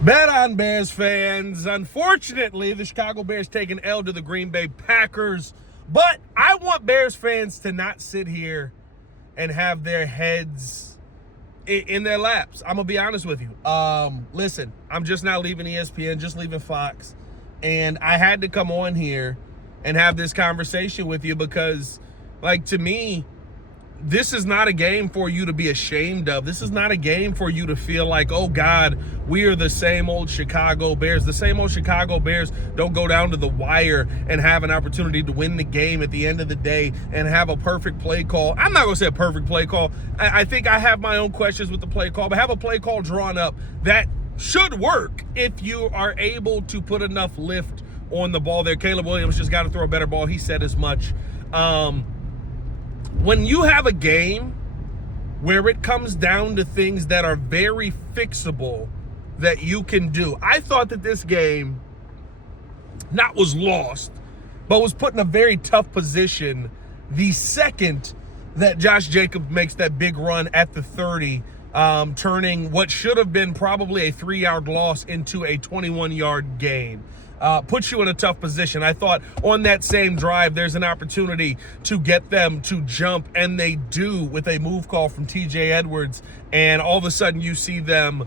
Bet on Bears fans. Unfortunately, the Chicago Bears take an L to the Green Bay Packers. But I want Bears fans to not sit here and have their heads in their laps. I'm going to be honest with you. Listen, I'm just not leaving ESPN, just leaving Fox. And I had to come on here and have this conversation with you because, to me, this is not a game for you to be ashamed of. This is not a game for you to feel like, oh, God, we are the same old Chicago Bears. The same old Chicago Bears don't go down to the wire and have an opportunity to win the game at the end of the day and have a perfect play call. I'm not going to say a perfect play call. I think I have my own questions with the play call, but have a play call drawn up that should work if you are able to put enough lift on the ball there. Caleb Williams just got to throw a better ball. He said as much. When you have a game where it comes down to things that are very fixable that you can do, I thought that this game not was lost, but was put in a very tough position the second that Josh Jacobs makes that big run at the 30, turning what should have been probably a 3-yard loss into a 21-yard gain. Puts you in a tough position. I thought on that same drive, there's an opportunity to get them to jump, and they do with a move call from TJ Edwards, and all of a sudden you see them,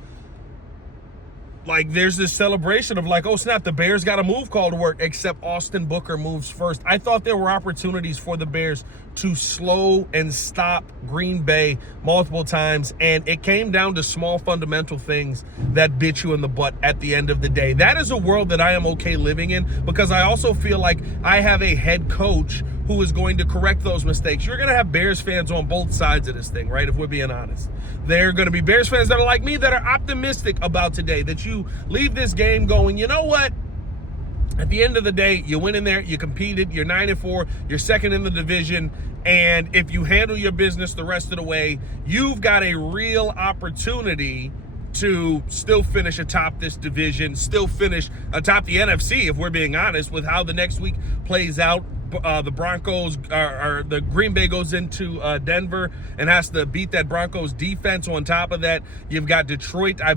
there's this celebration of oh snap, the Bears got a move call to work, except Austin Booker moves first. I thought there were opportunities for the Bears to slow and stop Green Bay multiple times, and it came down to small fundamental things that bit you in the butt at the end of the day. That is a world that I am okay living in, because I also feel like I have a head coach who is going to correct those mistakes. You're going to have Bears fans on both sides of this thing, right? If we're being honest. There are going to be Bears fans that are like me, that are optimistic about today, that you leave this game going, you know what? At the end of the day, you went in there, you competed, you're 9-4, you're second in the division, and if you handle your business the rest of the way, you've got a real opportunity to still finish atop this division, still finish atop the NFC, if we're being honest, with how the next week plays out. The Broncos, or the Green Bay goes into Denver and has to beat that Broncos defense. On top of that, you've got Detroit. I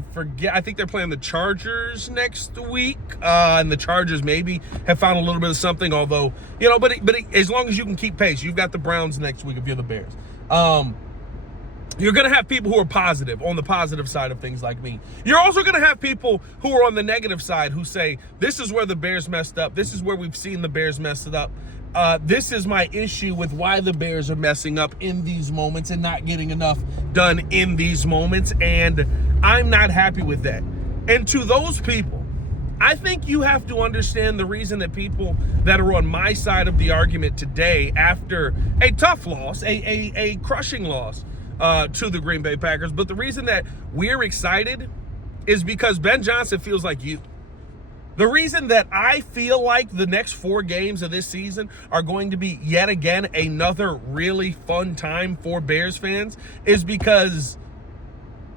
think they're playing the Chargers next week, and the Chargers maybe have found a little bit of something. Although, but as long as you can keep pace, you've got the Browns next week if you're the Bears. You're going to have people who are positive, on the positive side of things like me. You're also going to have people who are on the negative side who say, this is where the Bears messed up. This is where we've seen the Bears mess it up. This is my issue with why the Bears are messing up in these moments and not getting enough done in these moments. And I'm not happy with that. And to those people, I think you have to understand the reason that people that are on my side of the argument today, after a tough loss, a crushing loss, to the Green Bay Packers. But the reason that we're excited is because Ben Johnson feels like you. The reason that I feel like the next 4 games of this season are going to be yet again another really fun time for Bears fans is because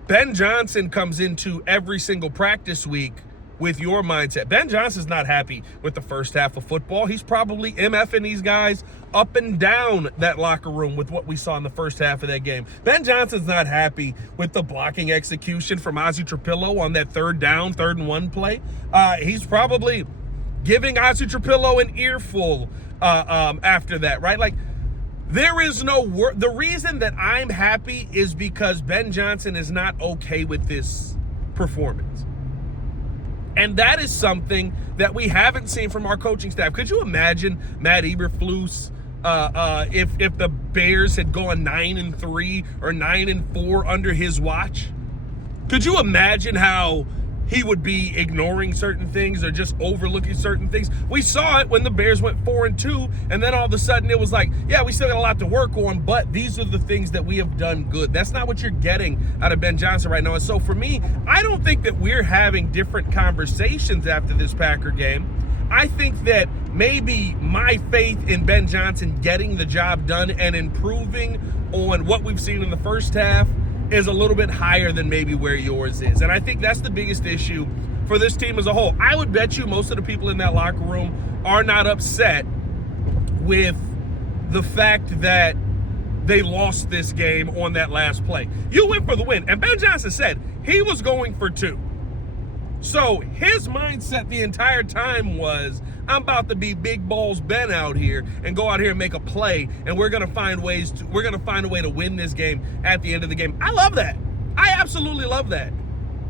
Ben Johnson comes into every single practice week with your mindset. Ben Johnson's not happy with the first half of football. He's probably MFing these guys up and down that locker room with what we saw in the first half of that game. Ben Johnson's not happy with the blocking execution from Ozzie Trapillo on that 3rd and 1 play. He's probably giving Ozzie Trapillo an earful after that, right? There is no word. The reason that I'm happy is because Ben Johnson is not okay with this performance. And that is something that we haven't seen from our coaching staff. Could you imagine Matt Eberflus if the Bears had gone 9-3 or 9-4 under his watch? Could you imagine how he would be ignoring certain things or just overlooking certain things? We saw it when the Bears went 4-2, and then all of a sudden it was like, yeah, we still got a lot to work on, but these are the things that we have done good. That's not what you're getting out of Ben Johnson right now. And so for me, I don't think that we're having different conversations after this Packer game. I think that maybe my faith in Ben Johnson getting the job done and improving on what we've seen in the first half is a little bit higher than maybe where yours is. And I think that's the biggest issue for this team as a whole. I would bet you most of the people in that locker room are not upset with the fact that they lost this game on that last play. You went for the win. And Ben Johnson said he was going for 2. So his mindset the entire time was, I'm about to be big balls Ben out here and go out here and make a play, and we're gonna find a way to win this game at the end of the game. I love that. I absolutely love that.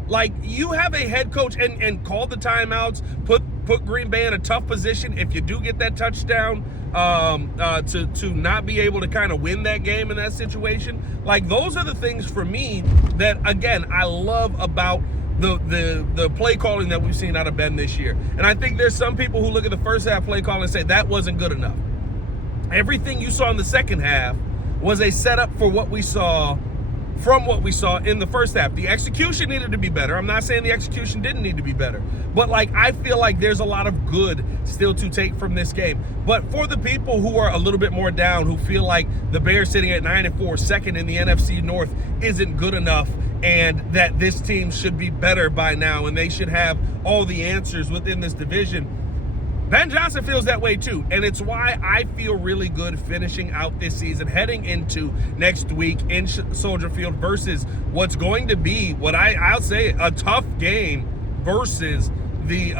Like, you have a head coach and call the timeouts, put Green Bay in a tough position if you do get that touchdown, to not be able to kind of win that game in that situation. Like, those are the things for me that, again, I love about the play calling that we've seen out of Ben this year. And I think there's some people who look at the first half play call and say that wasn't good enough. Everything you saw in the second half was a setup for what we saw in the first half. The execution needed to be better. I'm not saying the execution didn't need to be better, but like, I feel like there's a lot of good still to take from this game. But for the people who are a little bit more down, who feel like the Bears sitting at 9-4, second in the NFC North, isn't good enough, and that this team should be better by now and they should have all the answers within this division, Ben Johnson feels that way too, and it's why I feel really good finishing out this season, heading into next week in Soldier Field versus what's going to be, what I'll say, a tough game versus the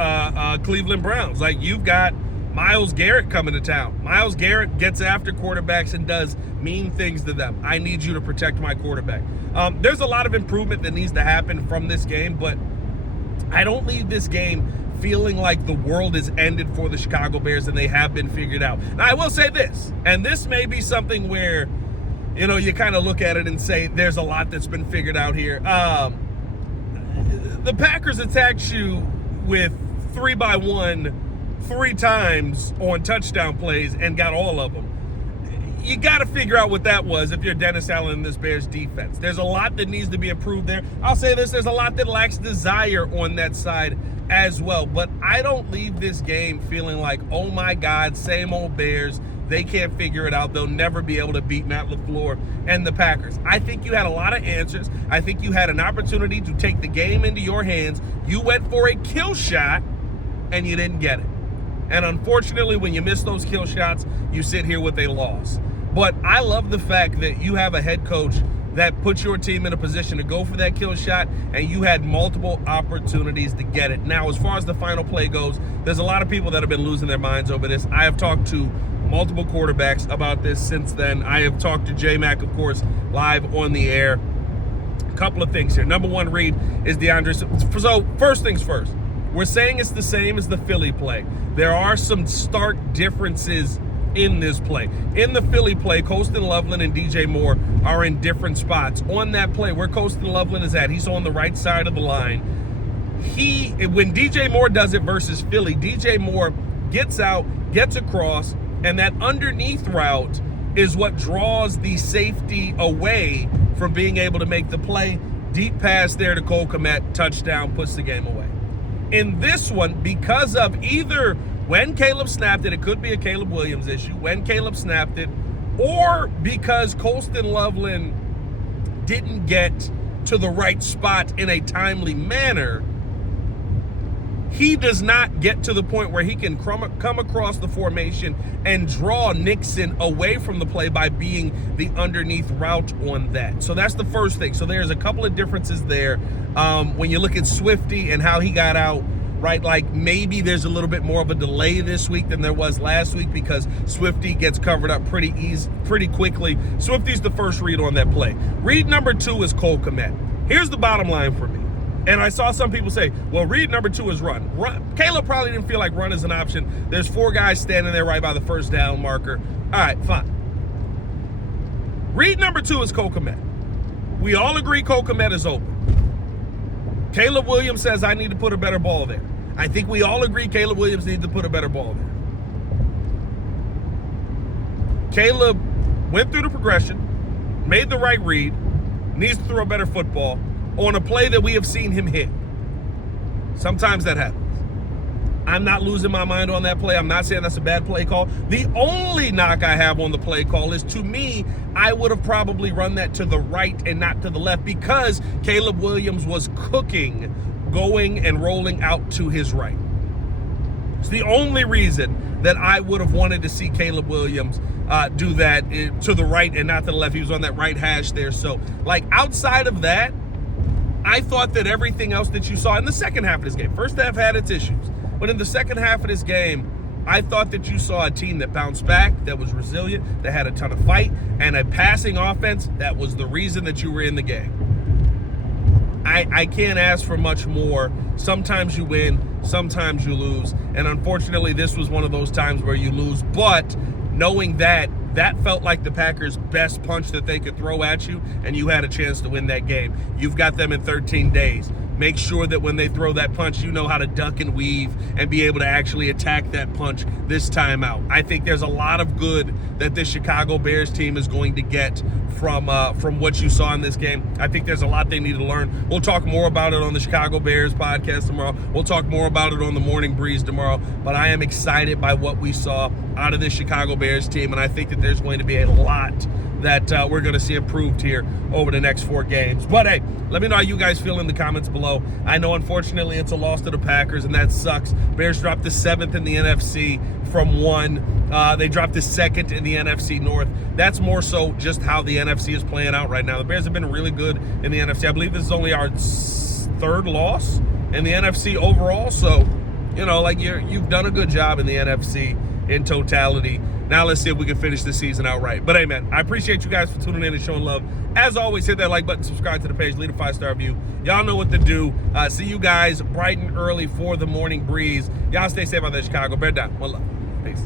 Cleveland Browns. Like, you've got Myles Garrett coming to town. Myles Garrett gets after quarterbacks and does mean things to them. I need you to protect my quarterback. There's a lot of improvement that needs to happen from this game, but I don't leave this game feeling like the world is ended for the Chicago Bears and they have been figured out. Now, I will say this, and this may be something where, you kind of look at it and say there's a lot that's been figured out here. The Packers attacked you with 3-by-1 3 times on touchdown plays and got all of them. You got to figure out what that was if you're Dennis Allen in this Bears defense. There's a lot that needs to be improved there. I'll say this, there's a lot that lacks desire on that side as well. But I don't leave this game feeling like, oh my God, same old Bears. They can't figure it out. They'll never be able to beat Matt LaFleur and the Packers. I think you had a lot of answers. I think you had an opportunity to take the game into your hands. You went for a kill shot, and you didn't get it. And unfortunately, when you miss those kill shots, you sit here with a loss. But I love the fact that you have a head coach that puts your team in a position to go for that kill shot, and you had multiple opportunities to get it. Now, as far as the final play goes, there's a lot of people that have been losing their minds over this. I have talked to multiple quarterbacks about this since then. I have talked to J-Mac, of course, live on the air. A couple of things here. Number one read is DeAndre. So first things first, we're saying it's the same as the Philly play. There are some stark differences in this play. In the Philly play, Colston Loveland and DJ Moore are in different spots. On that play, where Colston Loveland is at, he's on the right side of the line. When DJ Moore does it versus Philly, DJ Moore gets out, gets across, and that underneath route is what draws the safety away from being able to make the play. Deep pass there to Cole Kmet, touchdown, puts the game away. In this one, because of either when Caleb snapped it could be a Caleb Williams issue, when Caleb snapped it, or because Colston Loveland didn't get to the right spot in a timely manner, he does not get to the point where he can come across the formation and draw Nixon away from the play by being the underneath route on that. So that's the first thing. So there's a couple of differences there. When you look at Swifty and how he got out, right? Like, maybe there's a little bit more of a delay this week than there was last week because Swifty gets covered up pretty quickly. Swifty's the first read on that play. Read number 2 is Cole Kmet. Here's the bottom line for me. And I saw some people say, well, read number 2 is run. Caleb probably didn't feel like run is an option. There's 4 guys standing there right by the first down marker. All right, fine. Read number 2 is Cole Kmet. We all agree Cole Kmet is open. Caleb Williams says, I need to put a better ball there. I think we all agree Caleb Williams needs to put a better ball there. Caleb went through the progression, made the right read, needs to throw a better football on a play that we have seen him hit. Sometimes that happens. I'm not losing my mind on that play. I'm not saying that's a bad play call. The only knock I have on the play call is, to me, I would have probably run that to the right and not to the left because Caleb Williams was cooking, going and rolling out to his right. It's the only reason that I would have wanted to see Caleb Williams do that to the right and not to the left. He was on that right hash there. So, like, outside of that, I thought that everything else that you saw in the second half of this game, first half had its issues, but in the second half of this game, I thought that you saw a team that bounced back, that was resilient, that had a ton of fight, and a passing offense that was the reason that you were in the game. I can't ask for much more. Sometimes you win, sometimes you lose, and unfortunately this was one of those times where you lose, but knowing that felt like the Packers' best punch that they could throw at you, and you had a chance to win that game. You've got them in 13 days. Make sure that when they throw that punch, you know how to duck and weave and be able to actually attack that punch this time out. I think there's a lot of good that this Chicago Bears team is going to get from what you saw in this game. I think there's a lot they need to learn. We'll talk more about it on the Chicago Bears podcast tomorrow. We'll talk more about it on the Morning Breeze tomorrow. But I am excited by what we saw out of this Chicago Bears team, and I think that there's going to be a lot that we're going to see improved here over the next 4 games. But hey, let me know how you guys feel in the comments below. I know, unfortunately, it's a loss to the Packers, and that sucks. Bears dropped to 7th in the NFC from 1. They dropped to 2nd in the NFC North. That's more so just how the NFC is playing out right now. The Bears have been really good in the NFC. I believe this is only our 3rd loss in the NFC overall. So, you know, like you've done a good job in the NFC in totality. Now let's see if we can finish the season out right. But hey, man, I appreciate you guys for tuning in and showing love. As always, hit that like button, subscribe to the page, leave a 5-star review. Y'all know what to do. See you guys bright and early for the Morning Breeze. Y'all stay safe out there, Chicago. Bear down. One love. Peace.